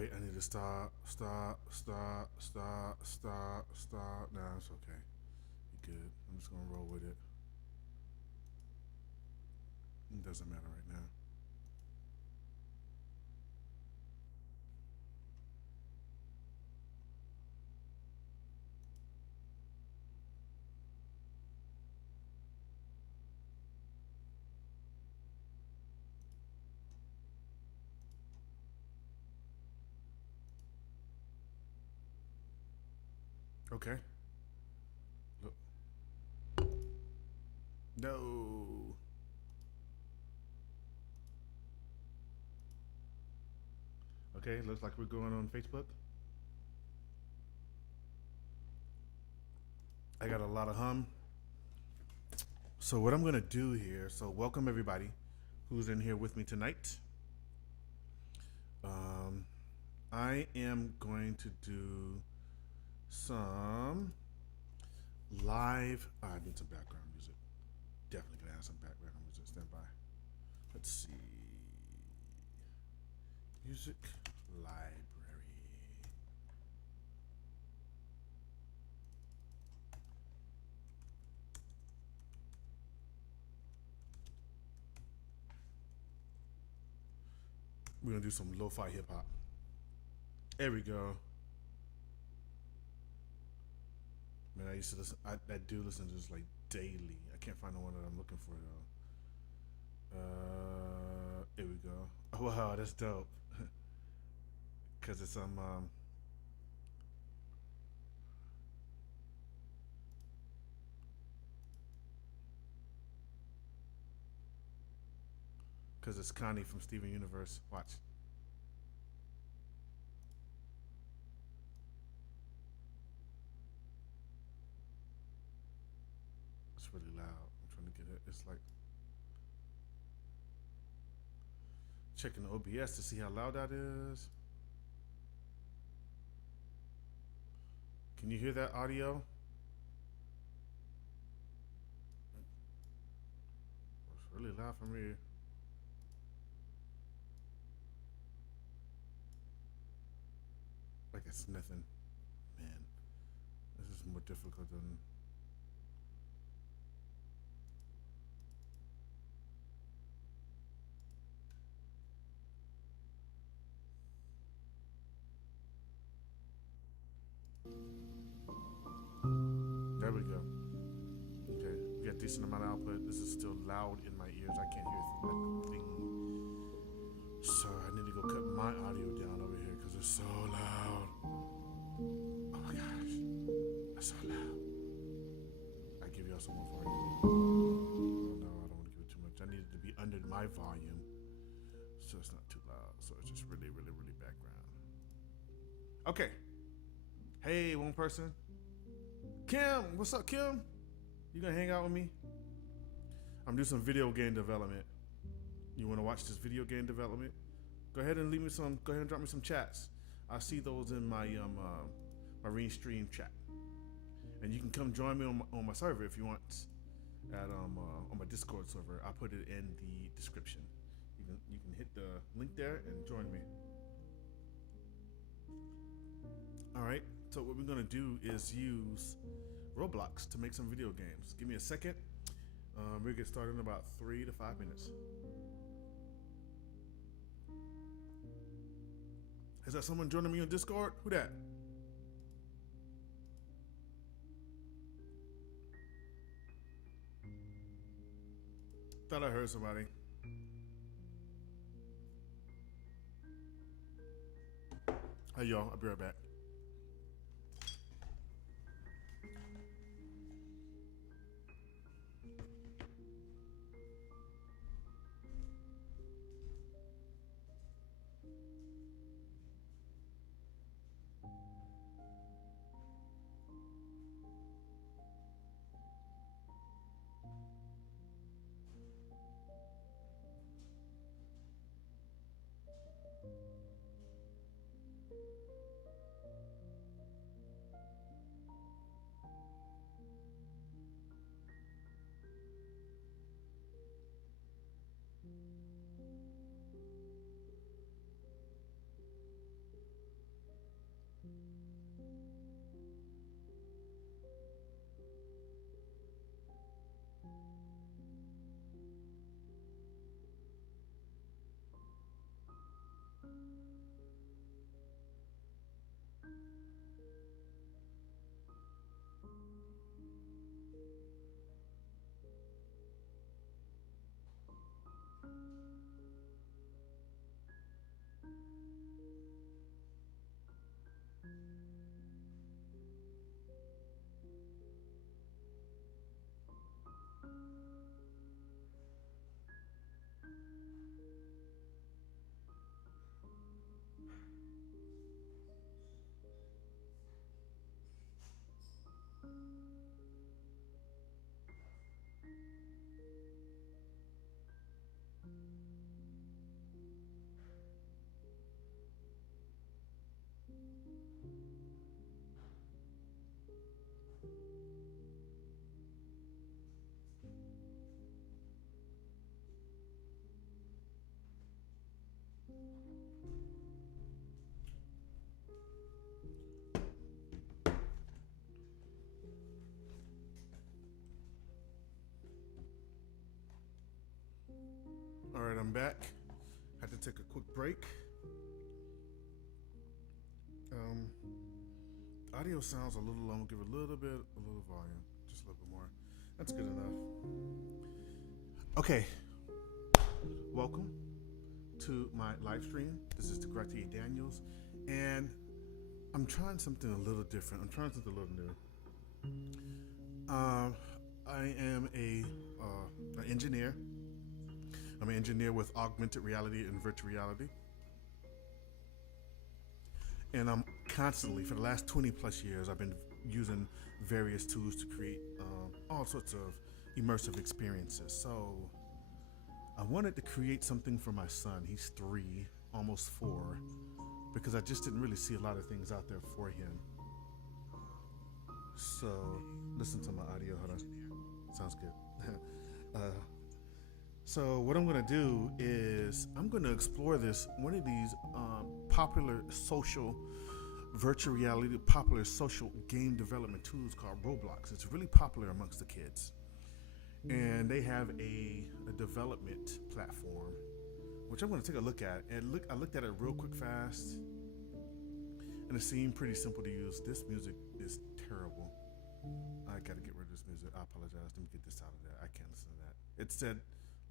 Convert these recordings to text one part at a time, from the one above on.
wait, I need to stop. Nah, it's okay. You good. I'm just gonna roll with it. It doesn't matter right now. Okay. Look. No. Okay, looks like we're going on Facebook. I got a lot of hum. So what I'm gonna do here, so welcome everybody who's in here with me tonight. Um, I am going to do some live. I need some background music. Definitely gonna have some background music. Stand by. Let's see. Music library. We're gonna do some lo-fi hip hop. There we go. Man, I used to listen. I do listen to this like daily. I can't find the one that I'm looking for though. Here we go. Oh wow, that's dope. Cause it's cause it's Connie from Steven Universe. Watch. It's really loud. I'm trying to get it. It's like checking the OBS to see how loud that is. Can you hear that audio? It's really loud from here. Like it's nothing. Man, this is more difficult than. There we go. Okay, we got decent amount of output. This is still loud in my ears. I can't hear a thing. So I need to go cut my audio down over here because it's so loud. Oh my gosh, that's so loud. I give y'all some more for you. Oh, no, I don't want to give it too much. I need it to be under my volume, so it's not too loud. So it's just really, really, really background. Okay. Hey, one person. Kim, what's up, Kim? You gonna hang out with me? I'm doing some video game development. You wanna watch this video game development? Go ahead and leave me some. Go ahead and drop me some chats. I see those in my my Restream chat, and you can come join me on my server if you want. At on my Discord server, I put it in the description. You can hit the link there and join me. All right. So what we're gonna do is use Roblox to make some video games. Give me a second. We'll get started in about 3 to 5 minutes. Is that someone joining me on Discord? Who that? Thought I heard somebody. Hey y'all, I'll be right back. I'm back. Had to take a quick break. Audio sounds a little low. I'm gonna give it a little volume, just a little bit more. That's good enough. Okay, welcome to my live stream. This is Degratier Daniels, and I'm trying something a little different. I'm trying something a little new. I am an engineer. I'm an engineer with augmented reality and virtual reality. And I'm constantly, for the last 20 plus years, I've been using various tools to create all sorts of immersive experiences. So I wanted to create something for my son. He's 3, almost 4, because I just didn't really see a lot of things out there for him. So listen to my audio. Hold on. Sounds good. So what I'm gonna do is I'm gonna explore one of these popular social virtual reality, popular social game development tools called Roblox. It's really popular amongst the kids, and they have a development platform, which I'm gonna take a look at. And I looked at it real quick, fast, and it seemed pretty simple to use. This music is terrible. I gotta get rid of this music. I apologize. Let me get this out of there. I can't listen to that. It said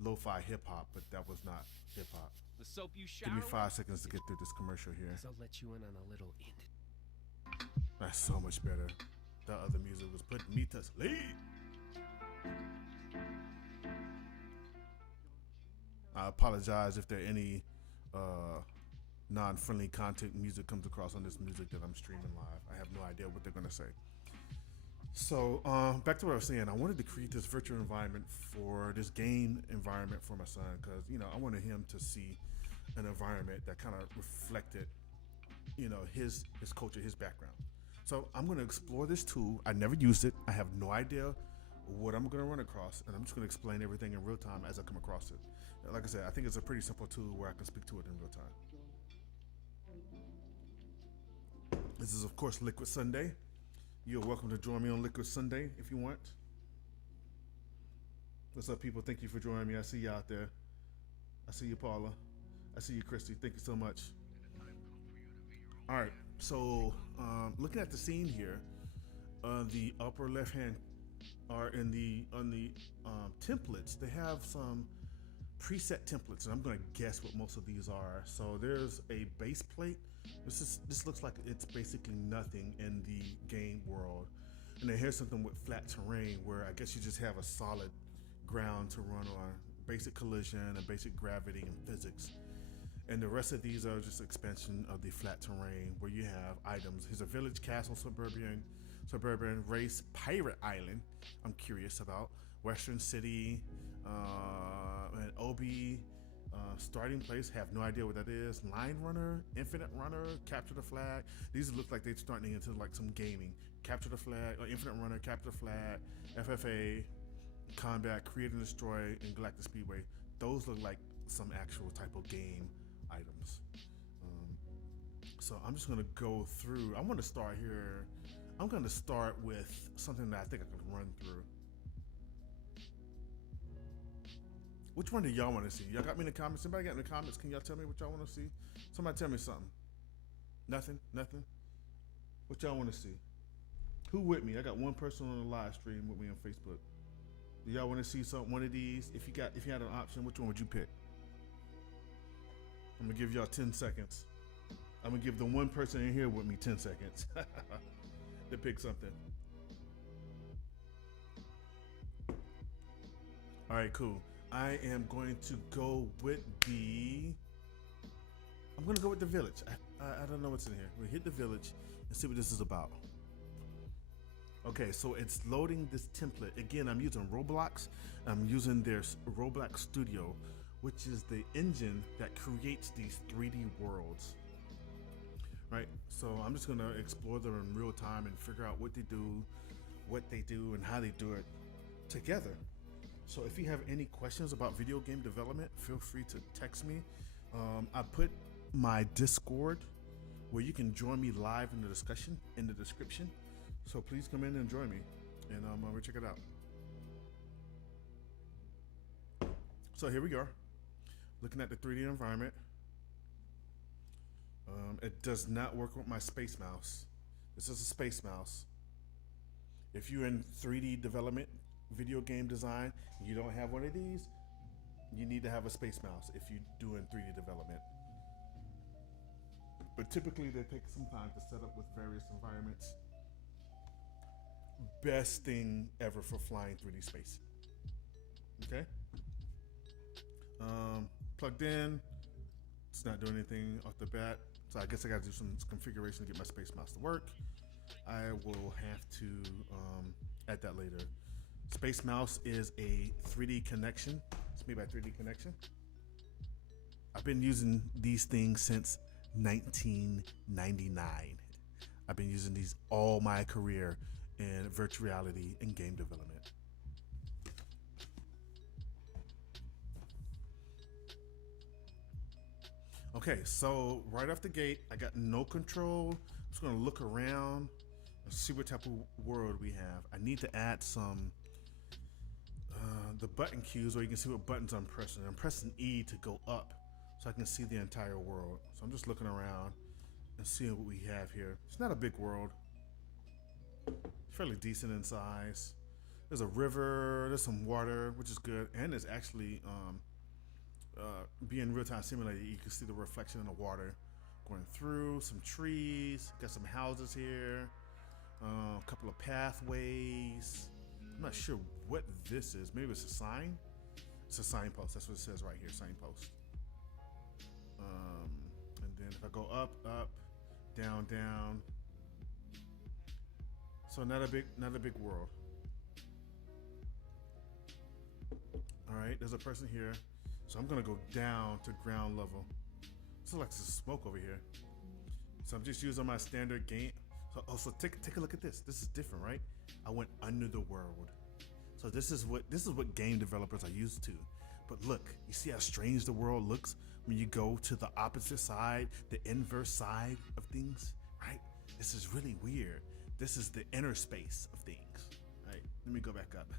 lo-fi hip-hop, but that was not hip-hop. The soap you shower Give me 5 seconds to get through this commercial here. I'll let you in on a little That's so much better. The other music was putting me to sleep. I apologize if there any non-friendly content music comes across on this music that I'm streaming live. I have no idea what they're gonna say. So back to what I was saying, I wanted to create this virtual environment for this game environment for my son, because I wanted him to see an environment that kind of reflected his culture, his background. So I'm going to explore this tool. I never used it. I have no idea what I'm going to run across, and I'm just going to explain everything in real time as I come across it. Like I said, I think it's a pretty simple tool where I can speak to it in real time. This is, of course, Liquid Sunday. You're welcome to join me on Liquid Sunday if you want. What's up, people? Thank you for joining me. I see you out there. I see you, Paula. I see you, Christy. Thank you so much. All right. So, looking at the scene here, the upper left hand are on the templates. They have some preset templates, and I'm going to guess what most of these are. So there's a base plate. This looks like it's basically nothing in the game world. And then here's something with flat terrain, where I guess you just have a solid ground to run on, basic collision and basic gravity and physics. And the rest of these are just expansion of the flat terrain, where you have items. Here's a village, castle, suburban race, pirate island. I'm curious about Western City, and Obi. Starting place, have no idea what that is. Line runner, infinite runner, capture the flag. These look like they're starting into like some gaming. Capture the flag, or infinite runner, capture the flag, FFA, combat, create and destroy, and Galactic Speedway. Those look like some actual type of game items. So I'm just gonna go through. I want to start here. I'm gonna start with something that I think I can run through. Which one do y'all want to see? Y'all got me in the comments? Somebody got in the comments? Can y'all tell me what y'all want to see? Somebody tell me something. Nothing? Nothing? What y'all want to see? Who with me? I got one person on the live stream with me on Facebook. Do y'all want to see one of these? If you had an option, which one would you pick? I'm gonna give y'all 10 seconds. I'm gonna give the one person in here with me 10 seconds to pick something. All right, cool. I am going to go with I'm going to go with the village. I don't know what's in here. We'll hit the village and see what this is about. Okay, so it's loading this template. Again, I'm using Roblox. I'm using their Roblox Studio, which is the engine that creates these 3D worlds. Right? So I'm just going to explore them in real time and figure out what they do, and how they do it together. So if you have any questions about video game development, feel free to text me. I put my Discord, where you can join me live in the discussion, in the description. So please come in and join me, and we'll check it out. So here we go. Looking at the 3D environment. It does not work with my space mouse. This is a space mouse. If you're in 3D development, video game design, and you don't have one of these, you need to have a space mouse if you're doing 3D development. But typically they take some time to set up with various environments. Best thing ever for flying 3D space. Okay? Plugged in. It's not doing anything off the bat. So I guess I gotta do some configuration to get my space mouse to work. I will have to add that later. Space mouse is a 3D connection. It's made by 3D Connection. I've been using these things since 1999. I've been using these all my career in virtual reality and game development. Okay, so right off the gate, I got no control. I'm just gonna look around and see what type of world we have. I need to add some the button cues, or you can see what buttons I'm pressing. I'm pressing E to go up so I can see the entire world. So I'm just looking around and seeing what we have here. It's not a big world. It's fairly decent in size. There's a river, there's some water, which is good, and it's actually being real-time simulated. You can see the reflection in the water going through. Some trees, got some houses here, a couple of pathways. I'm not sure what this is. Maybe it's a sign. It's a signpost. That's what it says right here, signpost. And then if I go up, down, down. So not a big world. All right, there's a person here. So I'm gonna go down to ground level. This looks like some smoke over here. So I'm just using my standard game. So also take a look at this. This is different, right? I went under the world. So this is what game developers are used to. But look, you see how strange the world looks when you go to the opposite side, the inverse side of things, right? This is really weird. This is the inner space of things, right? Let me go back up.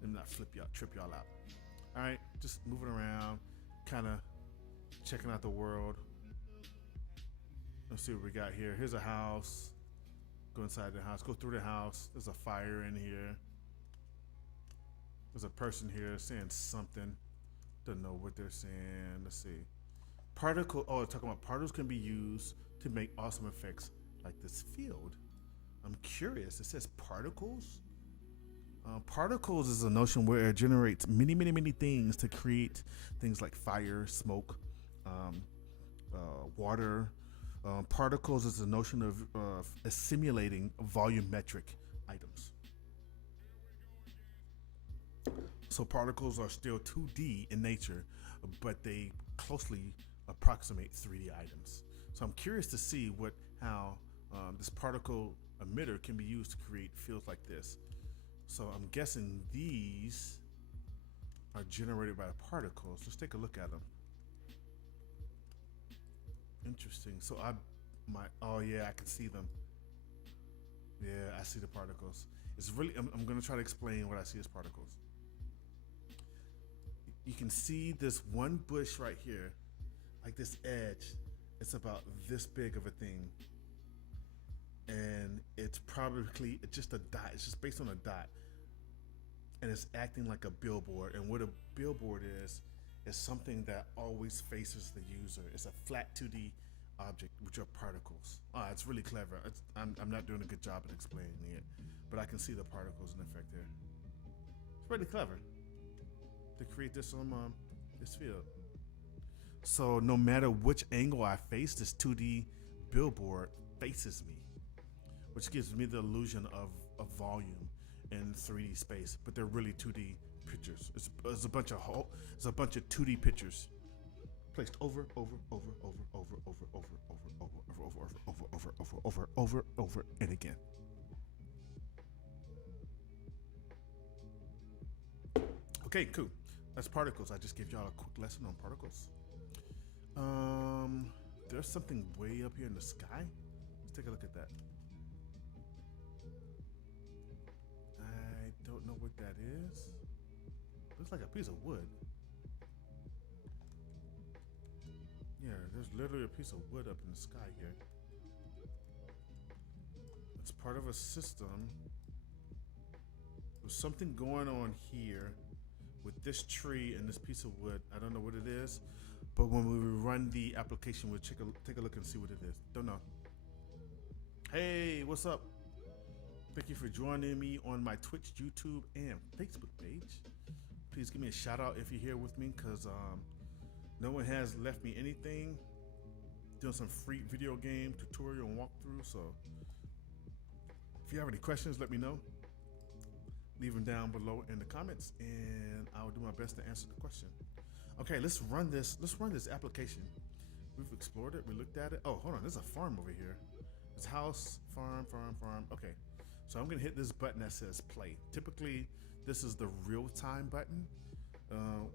Let me not trip y'all out. All right, just moving around, kind of checking out the world. Let's see what we got here. Here's a house. Go inside the house, go through the house. There's a fire in here. There's a person here saying something. Don't know what they're saying. Let's see. Particle, oh, talking about particles can be used to make awesome effects like this field. I'm curious, it says particles? Particles is a notion where it generates many things to create things like fire, smoke, water. Particles is a notion of assimilating volumetric items. So particles are still 2D in nature, but they closely approximate 3D items. So I'm curious to see how this particle emitter can be used to create fields like this. So I'm guessing these are generated by particles. Let's take a look at them. Interesting. So oh yeah, I can see them. Yeah, I see the particles. It's really, I'm gonna try to explain what I see as particles. You can see this one bush right here, like this edge. It's about this big of a thing. And it's probably just a dot. It's just based on a dot. And it's acting like a billboard. And what a billboard is something that always faces the user. It's a flat 2D object, which are particles. It's really clever. I'm not doing a good job at explaining it, but I can see the particles in effect there. It's really clever to create this this field. So no matter which angle I face, this 2D billboard faces me, which gives me the illusion of volume in 3D space, but they're really 2D pictures. It's a bunch of 2D pictures placed over and again. Okay, cool. That's particles. I just gave y'all a quick lesson on particles. There's something way up here in the sky. Let's take a look at that. I don't know what that is. Looks like a piece of wood. Yeah, there's literally a piece of wood up in the sky here. It's part of a system. There's something going on here with this tree and this piece of wood. I don't know what it is, but when we run the application, we'll take a look and see what it is. Don't know. Hey, what's up? Thank you for joining me on my Twitch, YouTube, and Facebook page. Please give me a shout out if you're here with me, because no one has left me anything. Doing some free video game tutorial and walkthrough, so if you have any questions, let me know. Leave them down below in the comments, and I will do my best to answer the question. Okay, let's run this application. We've explored it, we looked at it. Oh, hold on, there's a farm over here. It's house, farm. Okay, so I'm gonna hit this button that says play. Typically, this is the real-time button,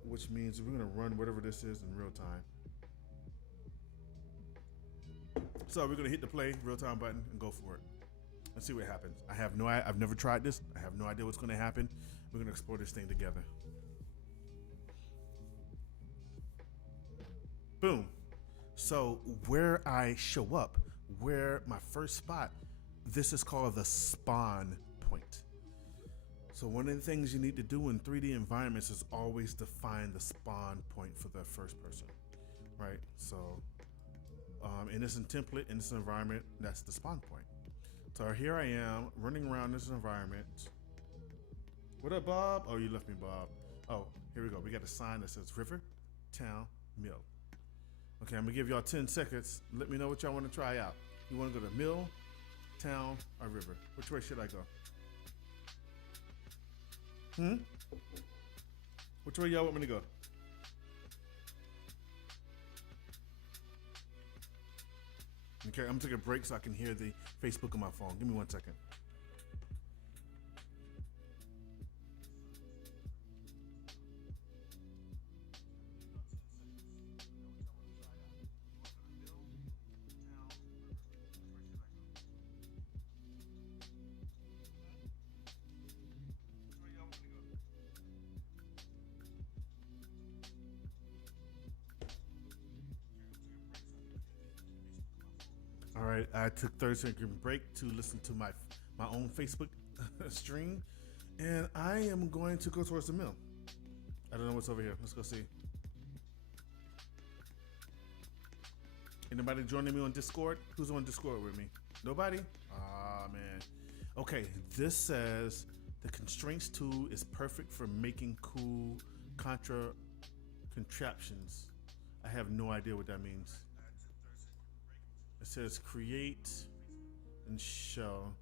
which means we're gonna run whatever this is in real time. So we're gonna hit the play real-time button and go for it. Let's see what happens. I've never tried this. I have no idea what's gonna happen. We're gonna explore this thing together. Boom. So where I show up, where my first spot, this is called the spawn point. So one of the things you need to do in 3D environments is always define the spawn point for the first person, right? So in this template, in this environment, that's the spawn point. So here I am running around this environment. What up, Bob? Oh, you left me, Bob. Oh, here we go. We got a sign that says River, Town, Mill. Okay, I'm gonna give y'all 10 seconds. Let me know what y'all want to try out. You want to go to Mill, Town, or River? Which way should I go? Which way y'all want me to go? Okay, I'm gonna take a break so I can hear the Facebook on my phone. Give me 1 second. All right, I took 30-second break to listen to my own Facebook stream, and I am going to go towards the mill. I don't know what's over here. Let's go see. Anybody joining me on Discord? Who's on Discord with me? Nobody? Ah, man. Okay, this says the constraints tool is perfect for making cool contraptions. I have no idea what that means. It says create and show.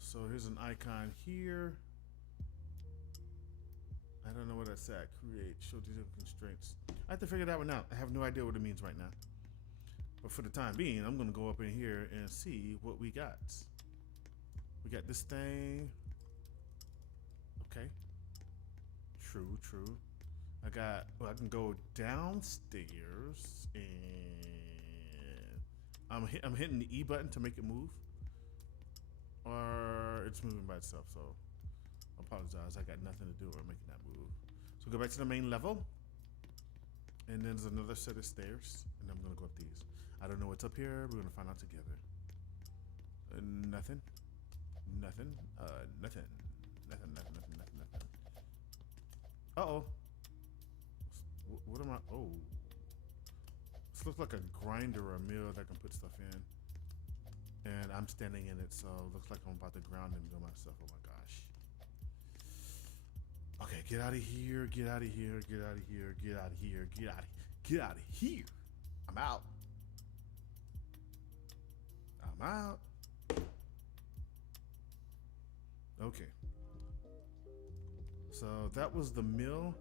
So here's an icon here. I don't know what that's at. Create, show these constraints. I have to figure that one out. I have no idea what it means right now. But for the time being, I'm gonna go up in here and see what we got. We got this thing. Okay. True. I can go downstairs and I'm hitting the E button to make it move. Or it's moving by itself, so I apologize. I got nothing to do with making that move. So go back to the main level. And then there's another set of stairs. And I'm gonna go up these. I don't know what's up here. We're gonna find out together. Nothing. Nothing. Nothing. Uh-oh. What am I? Oh. This looks like a grinder or a mill that can put stuff in. And I'm standing in it, so it looks like I'm about to ground and mill myself. Oh my gosh. Okay, get out of here, get out of here, get out of here, get out of here, get out of here. I'm out. I'm out. Okay. So that was the mill.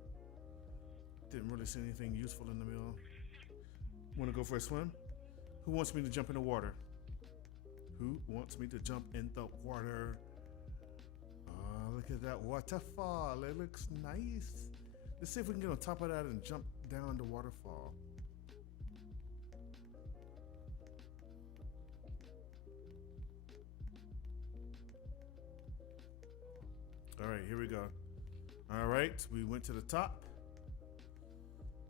Didn't really see anything useful in the mill. Want to go for a swim? Who wants me to jump in the water? Who wants me to jump in the water? Oh, look at that waterfall. It looks nice. Let's see if we can get on top of that and jump down the waterfall. All right, here we go. All right, we went to the top.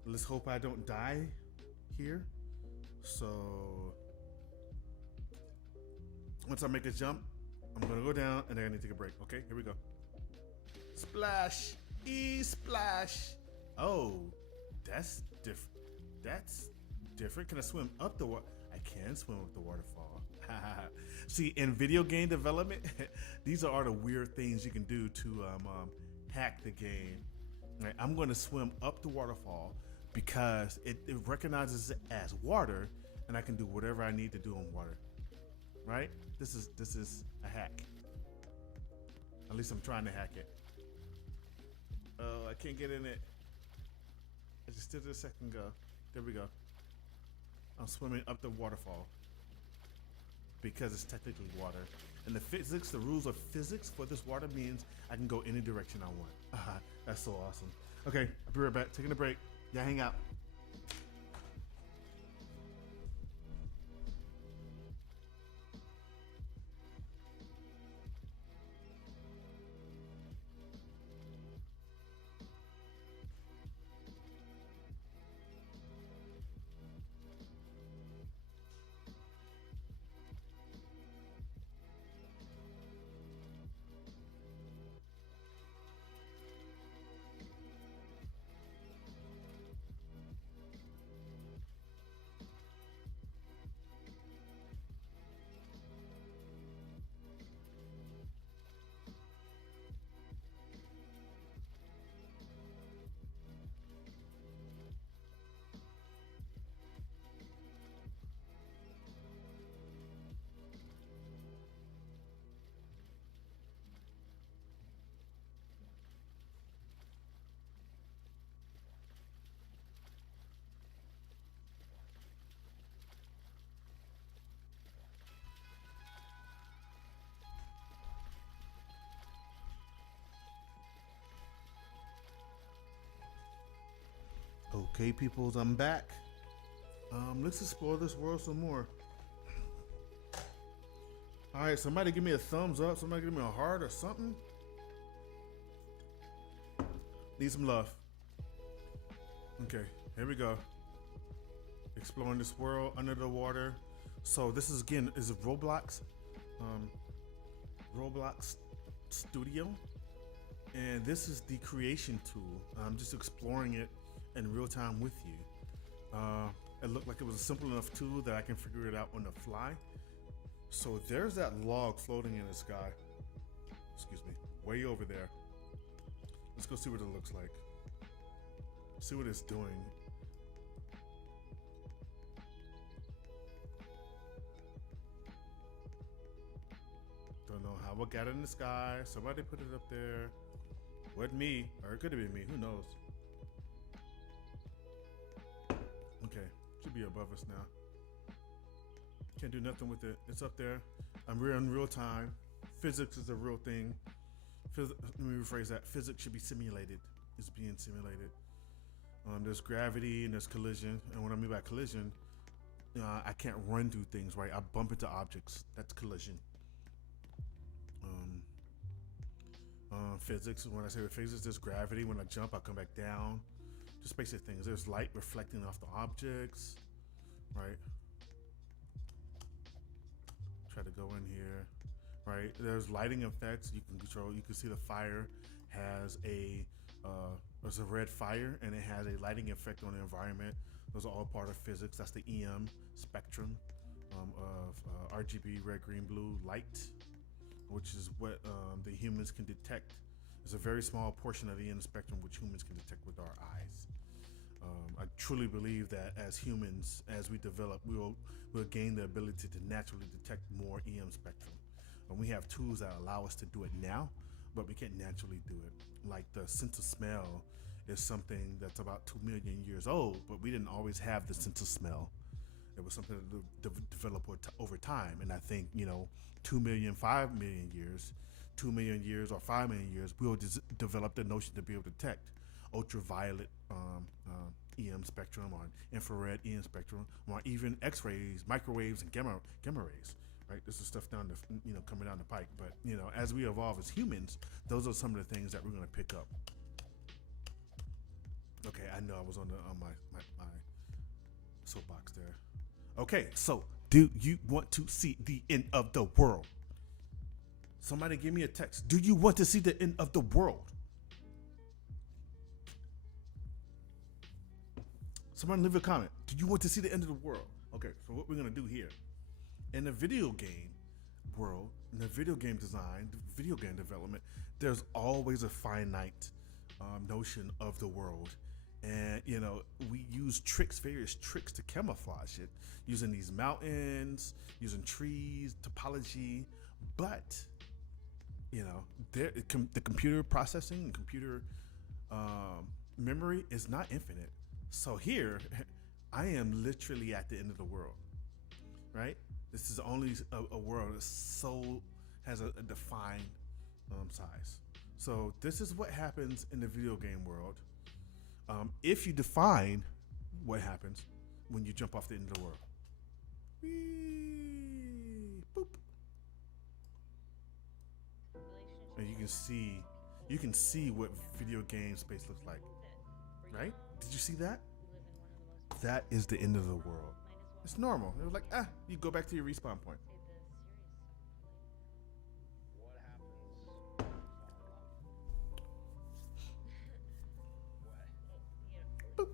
Let's hope I don't die here. So once I make a jump, I'm gonna go down and then I need to take a break. Okay, here we go. Splash, splash. Oh, that's different. That's different. Can I swim up the water? I can swim up the waterfall. See, in video game development, these are all the weird things you can do to hack the game. Right, I'm going to swim up the waterfall because it recognizes it as water, and I can do whatever I need to do in water. Right? This is a hack. At least I'm trying to hack it. Oh, I can't get in it. I just did it a second ago. There we go. I'm swimming up the waterfall because it's technically water. And the rules of physics for this water means I can go any direction I want. That's so awesome. Okay, I'll be right back. Taking a break. Yeah, hang out. Okay, peoples, I'm back. Let's explore this world some more. All right, somebody give me a thumbs up. Somebody give me a heart or something. Need some love. Okay, here we go. Exploring this world under the water. So this is again is a Roblox, Roblox Studio, and this is the creation tool. I'm just exploring it in real time with you. It looked like it was a simple enough tool that I can figure it out on the fly. So there's that log floating in the sky. Excuse me, way over there. Let's go see what it looks like. See what it's doing. Don't know how it got in the sky. Somebody put it up there. Wasn't me, or it could have been me, who knows? Okay, should be above us now. Can't do nothing with it. It's up there. I'm in real time. Physics is a real thing. Let me rephrase that. Physics should be simulated. It's being simulated. There's gravity and there's collision. And what I mean by collision, I can't run through things, right? I bump into objects. That's collision. Physics, when I say physics, there's gravity. When I jump, I come back down. Just basic things. There's light reflecting off the objects, right? Try to go in here, right? There's lighting effects you can control. You can see the fire has there's a red fire and it has a lighting effect on the environment. Those are all part of physics. That's the EM spectrum of RGB, red, green, blue light, which is what the humans can detect. It's a very small portion of the EM spectrum which humans can detect with our eyes. I truly believe that as humans, as we develop, we'll gain the ability to naturally detect more EM spectrum. And we have tools that allow us to do it now, but we can't naturally do it. Like the sense of smell is something that's about 2 million years old, but we didn't always have the sense of smell. It was something that developed over time. And I think, 2 million, 5 million years, 2 million years or 5 million years, we'll develop the notion to be able to detect ultraviolet EM spectrum, or infrared EM spectrum, or even X-rays, microwaves, and gamma rays. Right, this is stuff coming down the pike. But as we evolve as humans, those are some of the things that we're going to pick up. Okay, I know I was on my soapbox there. Okay, so do you want to see the end of the world? Somebody give me a text. Do you want to see the end of the world? Somebody leave a comment. Do you want to see the end of the world? Okay, so what we're gonna do here, in the video game world, in the video game design, video game development, there's always a finite notion of the world. And you know, we use various tricks to camouflage it, using these mountains, using trees, topology. But you know, the computer processing and computer memory is not infinite. So here, I am literally at the end of the world, right? This is only a world that has a defined size. So this is what happens in the video game world. If you define what happens when you jump off the end of the world. Whee, boop. And you can see what video game space looks like, right? Did you see that? That is the end of the world. It's normal. It was like, you go back to your respawn point. Boop.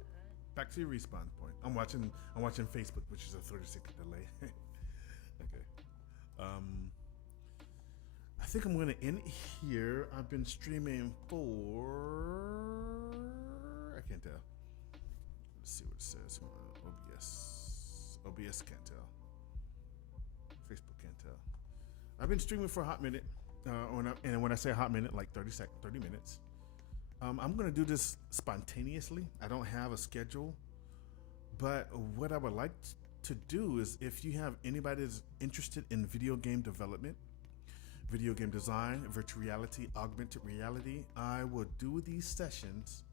Back to your respawn point. I'm watching Facebook, which is a 30-second delay. Okay. I think I'm gonna end it here. I've been streaming for, I can't tell. Let's see what it says. OBS can't tell. Facebook can't tell. I've been streaming for a hot minute. And when I say a hot minute, like 30 minutes. I'm gonna do this spontaneously. I don't have a schedule, but what I would like to do is, if you have anybody that's interested in video game development, video game design, virtual reality, augmented reality, I will do these sessions,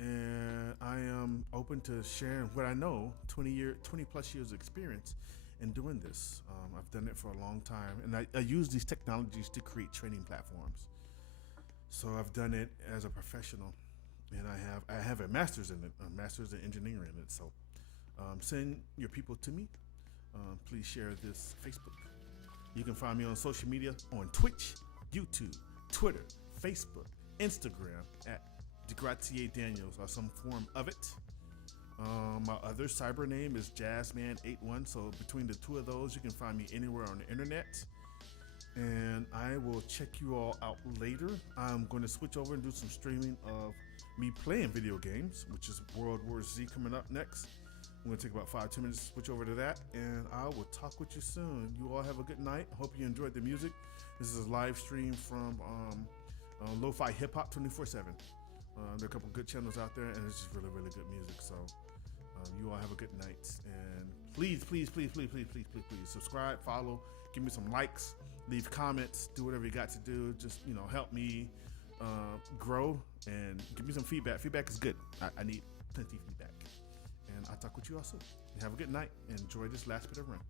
and I am open to sharing what I know, 20 plus years of experience in doing this. I've done it for a long time, and I use these technologies to create training platforms. So I've done it as a professional, and I have a master's in it, a master's in engineering in it. So send your people to me. Please share this Facebook. You can find me on social media on Twitch, YouTube, Twitter, Facebook, Instagram at DeGratier Daniels or some form of it. My other cyber name is Jazzman81. So between the two of those, you can find me anywhere on the internet. And I will check you all out later. I'm going to switch over and do some streaming of me playing video games, which is World War Z coming up next. I'm going to take about 5-10 minutes to switch over to that, and I will talk with you soon. You all have a good night. Hope you enjoyed the music. This is a live stream from Lo-Fi Hip Hop 24/7. There are a couple good channels out there, and it's just really, really good music. So you all have a good night, and please subscribe, follow, give me some likes, leave comments, do whatever you got to do. Just help me grow and give me some feedback. Feedback is good. I need plenty of feedback. And I'll talk with you all soon. Have a good night and enjoy this last bit of run.